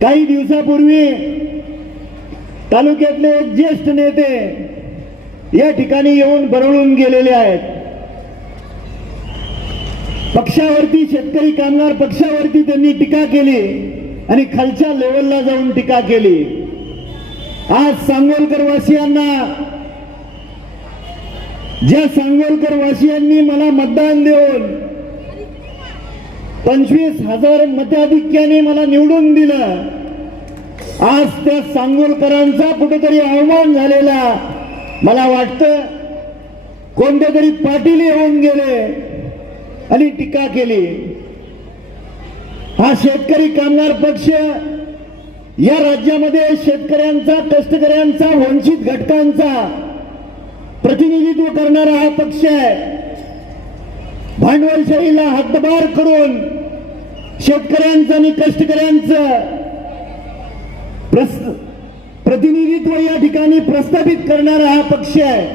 काही दिवसापूर्वी तालुक्यातले एक ज्येष्ठ नेते या ठिकाणी येऊन बरळून गेलेले आहेत. पक्षावरती, शेतकरी कामगार पक्षावरती त्यांनी टीका केली आणि खालच्या लेवलला जाऊन टीका केली. आज सांगोलकर वासियांना, ज्या सांगोलकर वासियांनी मला मतदान देऊन 25,000 मताधिक्याने मला निवडून दिलं, आज त्या सांगोलकरांचा कुठेतरी अवमान झालेला मला वाटतं. कोणते तरी पाटील येऊन गेले आणि टीका केली. हा शेतकरी कामगार पक्ष या राज्यामध्ये शेतकऱ्यांचा, कष्टकऱ्यांचा, वंचित घटकांचा प्रतिनिधित्व करणारा हा पक्ष आहे. भांडवलशाहीला हद्दपार करून शेतकऱ्यांचं आणि कष्टकऱ्यांचं प्रतिनिधित्व या ठिकाणी प्रस्थापित करणारा हा पक्ष आहे.